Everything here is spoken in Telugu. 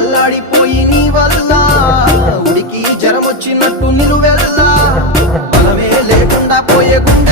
అల్లాడిపోయి నీ వల్ల ఉడికి జరమొచ్చినట్టు నిలువెల్లా బలమే లేకుండా పోయే గుండె